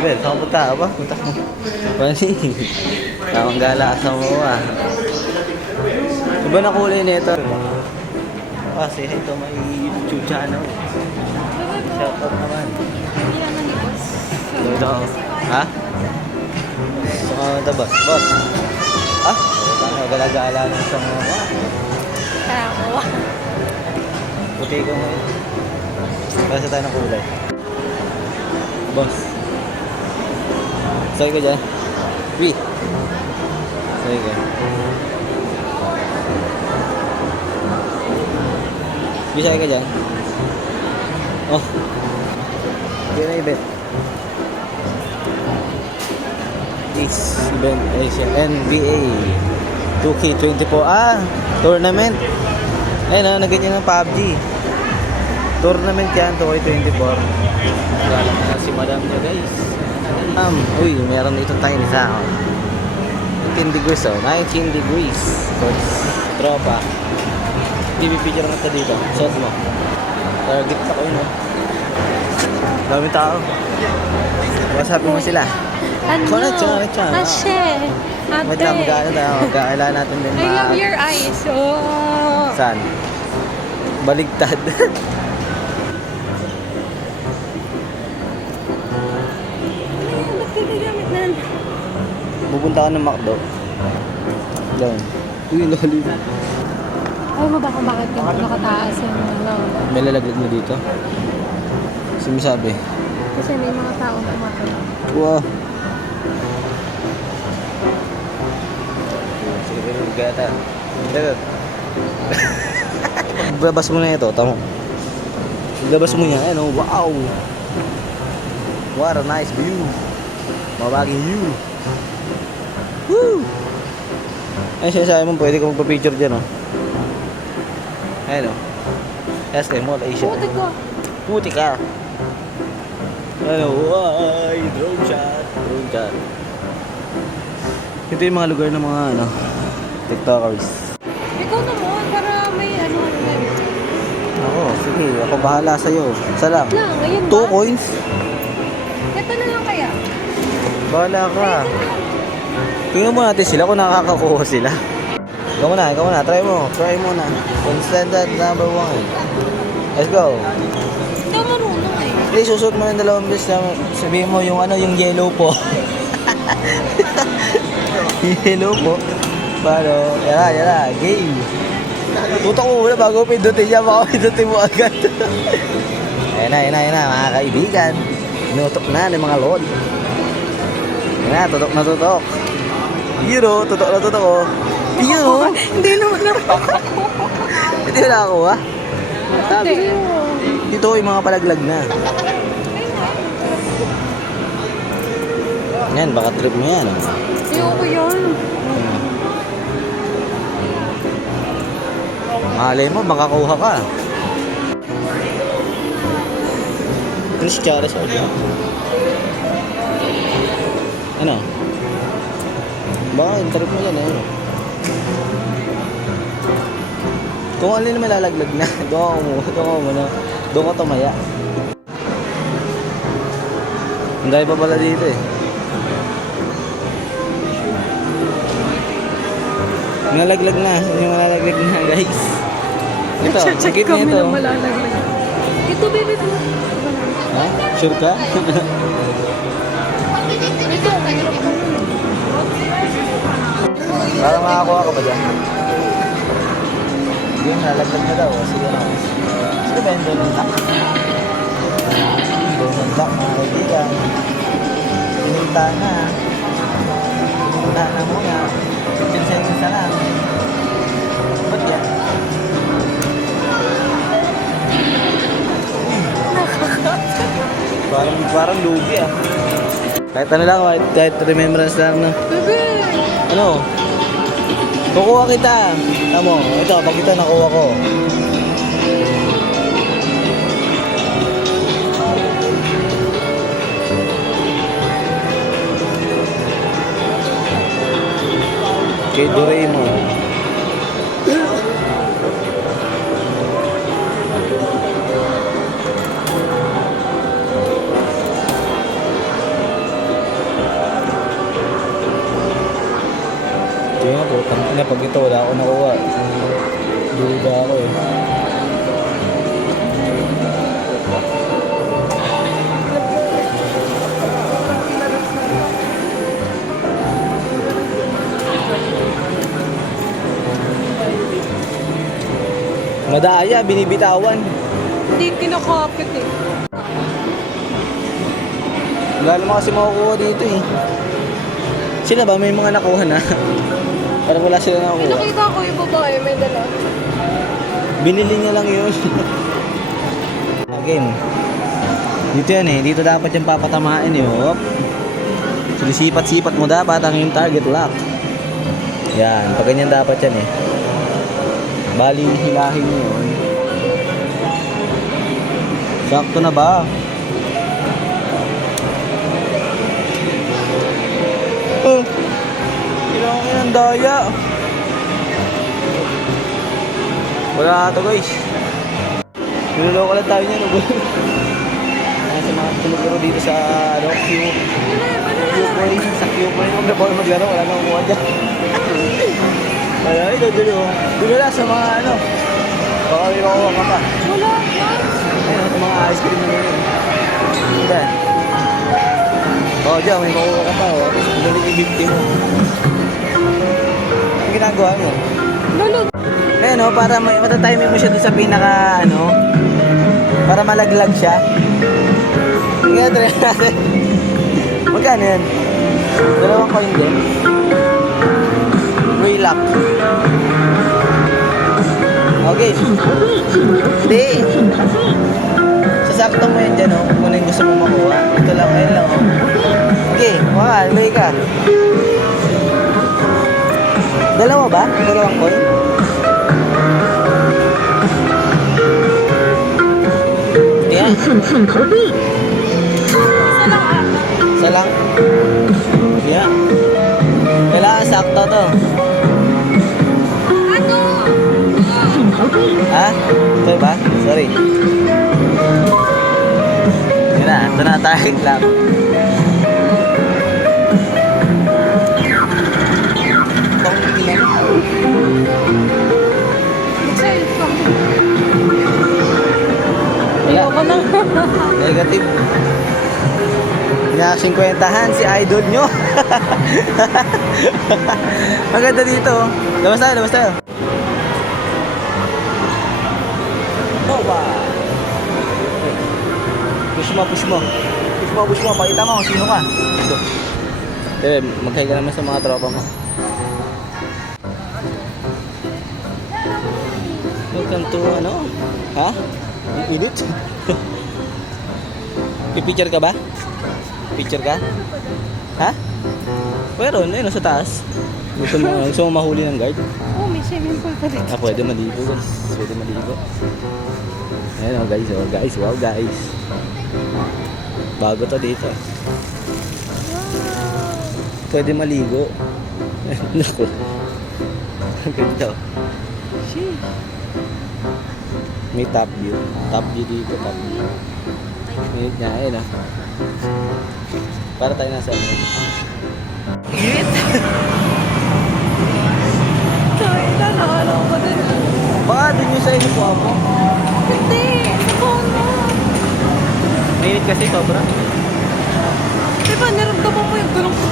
Sabi, saan ka punta? Aba, punta mo. Pwede. Tamang gala ka sa mga. Iba na kulay nito. Kasi ito may YouTube channel. Shout out naman. Ito. Ha? Gusto ka ito, boss? Boss? Ha? Paano gala-gala ng sa mga. Kakawa. Puti ko mo yun. Pasa tayo ng kulay. Boss. Sakay ka dyan. Wee. Sakay ka. Wee, sakay ka dyan. Oh. Hindi na event. This event is NBA 2K24. Tournament. Ayun na, naganyan ng PUBG. Tournament yan, 2K24. Alam na si madam niya, guys. Uy, meron dito tayo sa 19 degrees, oh. 19 degrees. So, tropa. Picture na ito dito. Suot mo. Target ako yun, oh. Daming tao. Wasapin mo sila. Ano? Konnichiwa. Ashe. Wait lang, magkakailangan natin din. I love your eyes. Oh. Saan? Baligtad. Ba't ka gagamit na? Pupunta ka ng McDo. Doon. Uy, lalim. Alam mo ba kung bakit ganito nakataas yung ano? May lalaglag mo dito? Sinasabi. Kasi may mga taong tumatawag. Wow. Sige, pero gata. Dito. Labas mo na ito, tamo. Labas mo niya, ano? Wow! What a nice view. Mabaging view. Woo! Ay, sinasabi mo, pwede ka magpa-picture dyan, oh. Ayun, oh. SM Mall Asia. Puti ko. Puti ka. Ano? Ay, drone shot. Drone shot. Ito yung mga lugar ng mga, ano, TikTokers. Ikaw naman, para may ano. Ako, sige. Ako bahala sa'yo. Isa lang. Lang, ngayon ba? 2 coins. Ito na lang kaya. Bahala ka. Tingnan mo natin sila kung nakakakuha sila. Ikaw muna. Try mo na. Standard number 1. Let's go. Hindi ako marunong eh. Hindi, susuot mo ng 2 beses. Sabihin mo yung ano, yung yellow po. Yellow po. Paano? Yan. Game. Tutok mo muna bago pindutin niya. Baka pindutin mo agad. Ayan na, mga kaibigan. Inutok na ng mga lord. Ayan na, tutok. Yun o, tutok o. Yun o. Hindi naman ako. Hindi mo nakakuha? Sabi. Hindi. Dito yung mga palaglag na. Yan, baka trip mo yan. Ayoko yun. Malay mo, makakuha ka. Chris Charizard. Ano? Baka trip mo yan, ano? Kung alin naman lalaglag na, doon ka tumaya. Ang dahil pa pala dito eh. Nalaglag na, yung malalaglag na guys. Ito, Check sakit kami na ito. na malalaglag. Ito, baby. Ha? Sure ka? Ito. Parang makakuha ka ba dyan? Hindi, nalaglag na daw. Sige na. Sige ba yung Donald Duck? Donald Duck, mga kaibigan. Pinunta na. Pinunta na muna. 15 seconds na lang. Ba't yan? Parang lugi ah. Kahit ano lang, kahit remembrance lang na. Bebe. Ano? Kukuha kita. Tamo, ito, pag ito nakuha ko. Kay Doraemon. Tangina, pag ito wala ako nakuha. Duda ako eh. Madaya, binibitawan. Hindi kinakapit eh. Wala naman kasi makukuha dito eh. Sila ba? May mga nakuha na? Parang wala sila May nakuha. nakita ko yung babae, may dala. Binili niya lang yun. Again. Dito yan eh. Dito dapat yung papatamain eh. Hop. Sinisipat-sipat mo dapat ang yung target lock. Yan. Pag ganyan dapat yan eh. Bali, hilahin nyo yun. Sakto na ba? Oh. Kailangan kayo ng daya. Wala to guys. Niloloko lang tayo niyan. Ayan sa mga tumuturo dito sa ano, Q-Point. Sa Q-Point. Huwag na po maglaro. Wala na kumuha dyan. Ay, dulo. Dulo lang sa mga ano. Baka may makuha ka pa. Wala. Ayun, sa mga ice cream na yun. Diyan. Oo, dyan. May makuha ka pa. Dali i-50 mo. Ang ginagawa mo? Lalo. Ayun o, para matatiming mo siya doon sa pinaka, ano, para malaglag siya. Sige, try natin. Magkano yan? 2 coin din. Relax. Okay. Hindi. Sasaktan mo yan dyan o, kung ano yung gusto mong makuha. Ito lang, ayun lang o. Okay, lagay ka. 2 ba? 2 coin? Yan. Isa lang. Yan. Kailangan sakto to. Ha? Ito ba? Sorry. Yun na. Ito na tayo lang. Ayoko na. Negative. Niya 50han si idol nyo. Maganda dito. Labas tayo, labas tayo. Boba. Push mo, push mo. Push mo, push mo. Pakita mo kung sino ka. Ito. Magkaya ka naman sa mga tropa mo. Welcome to ano? Ha? Init? Pipicture ka ba? Picture ka? Ha? Pero ayun sa taas. Gusto mo mahuli ng guard? Oh, may swimming pool pa dito. Pwede maligo guys. Pwede maligo. Ayan guys. Oh guys. Wow guys. Bago to dito. Pwede maligo. Naku. Ganito. Sheesh. May top view. Top view dito. Top view. Minute niya. Ayun o. Para tayo nasa ano. Init! Sorry, nakakalaw ko din. Baka din yung sa inyo po ako. Hindi, sa phone mo. Mainit kasi sobra. Diba, naramdaman mo yung gulong ko.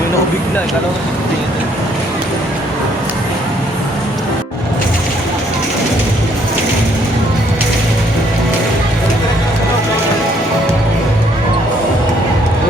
Yung ako bigla. Kala ko kasi dito.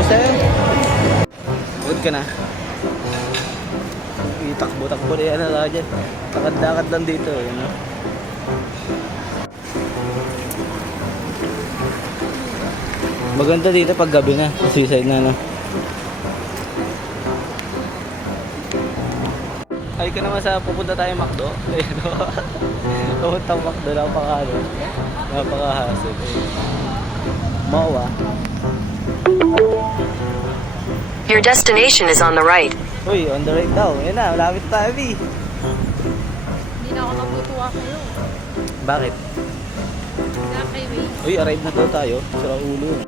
Gusto yun? Good ka na. Itakbo-takbo na yan na dyan. Takad-lakad lang dito. Yun, no? Maganda dito pag gabi na. Seaside na, no? Ay ka naman sa pupunta tayo McDo. Ayun, no? Pupunta McDo. Napaka-hassle. Mawa. Your destination is on the right. Uy, on the right daw. Yan na, malapit tayo, B. Hindi na ako natutuwa kayo. Bakit? Nakaiway. Uy, arrive na daw tayo. Sira ulo.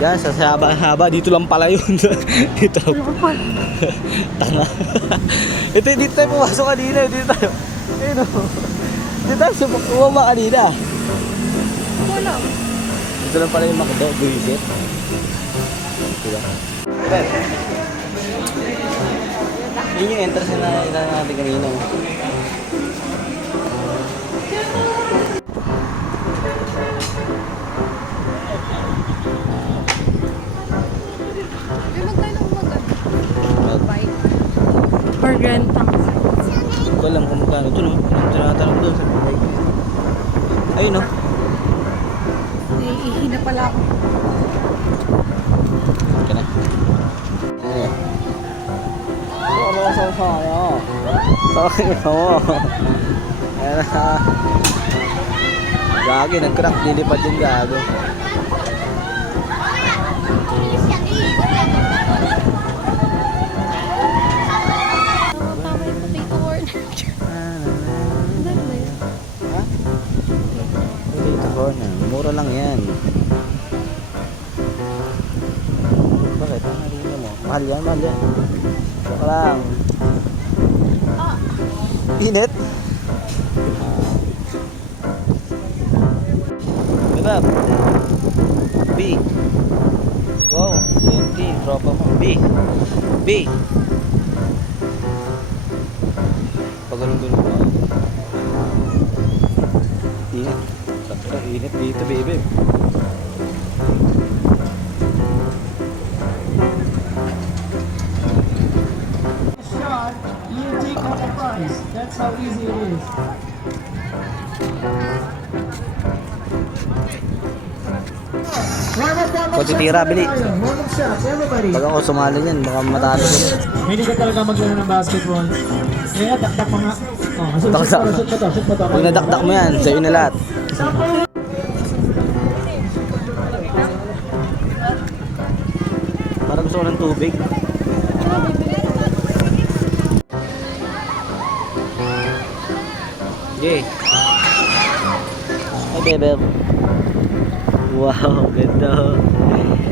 Yan, sa haba. Dito lang pala yun. Dito lang. Tanga. Ito, dito tayo pumasok kanina. Dito tayo. Ayun o. Dito tayo sumama kanina. Wala. Dito lang pala yung McDo. Buisit. Diba? Yun yung entrance na nakita natin kanina. May magkano bike? Or rent ang Hindi ko alam kung magkano. Doon o. Tinatanong doon sa bike. Ayun o. Naiihi na pala ako. Okay na. Ano sa ano? Sorry mo. Ayan na. Gagi, nag-crack. Dilipad yung gago. Tama yung potato corn. Ano ba yun? Ha? Potato corner. Mura lang yan. Bakit? Ang harina mo? Mahal yan, mahal yan. Joke lang. Init? Diba? B. Wow, CNT. Tropa mo. B. Pagulong-gulong mo. Init. Sakto, init dito, baby. Shot, you take home the prize. That's how easy it is. Kung titira, bili. Warm-up shots, everybody. Pag ako sumali yan, baka matalo ko. Hindi ka talaga maglaro ng basketball. Kaya dakdak pa nga. Oh, shoot pa to. Pag nadakdak mo yan, sa'yo na lahat. Parang gusto ko ng tubig. Yay! Hey, bebe. Wow, ganda.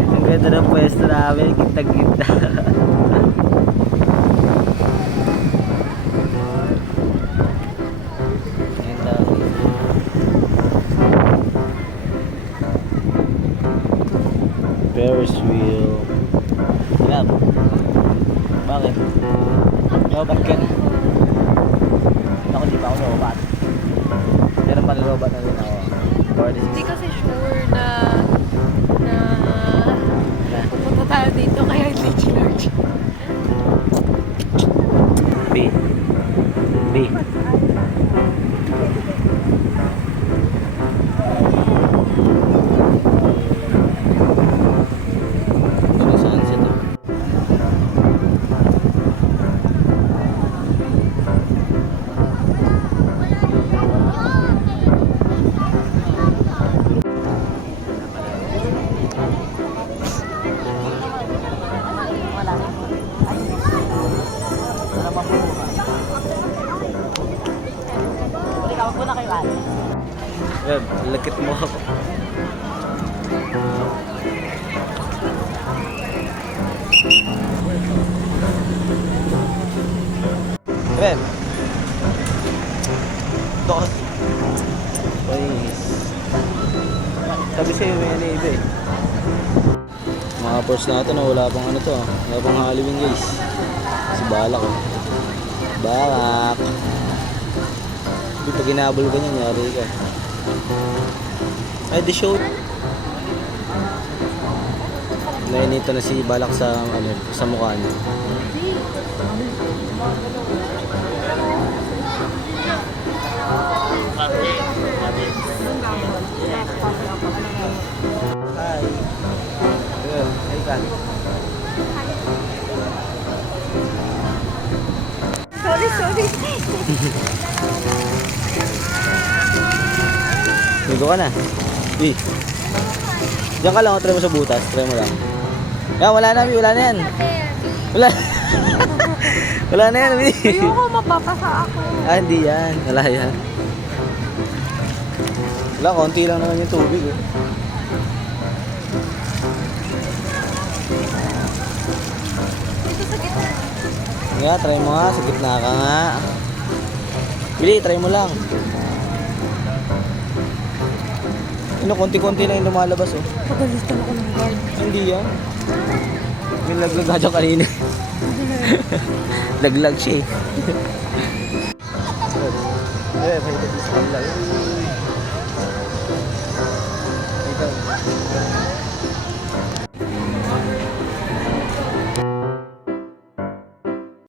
Ang ganda ng pwesto namin, gitag-gita. Ayan tayo. Ferris wheel. Yan. Bakit? Lobat ka na. Ako di pa ako lobat. Pero pala lobat na rin ako. Hindi kasi sure na pupunta tayo dito kaya hindi charge. B. Sunset oh. Web, lakit mo ako. Web. Dos. Please. Sabi sa'yo may ano iba eh. Mga force natin wala pang ano to. Wala pang Halloween guys. Si Balak oh. Balak. Hindi pag ginabol ka niya, nyari ka. Ay, the show. Nainito na si Balak sa ano, sa mukha niya. Hi. Ayun, hi ka. Sorry. Ligo ka na. Uy. Diyan ka lang, try mo sa butas. Try mo lang. Yan, wala na, wala na yan. Wala. Wala na yan, Mi. Ayoko, mapapasa ako. Ah, hindi yan. Wala yan. Wala, konti lang naman yung tubig. Eh. Yeah, try mo nga. Sa gitna ka nga. Bili, try mo lang. Ano, konti-konti lang yung lumalabas oh. Pagalitan ako ng guard. Hindi yan. May laglag nga dyan kanina. Laglag siya eh. Eh, may discount lang.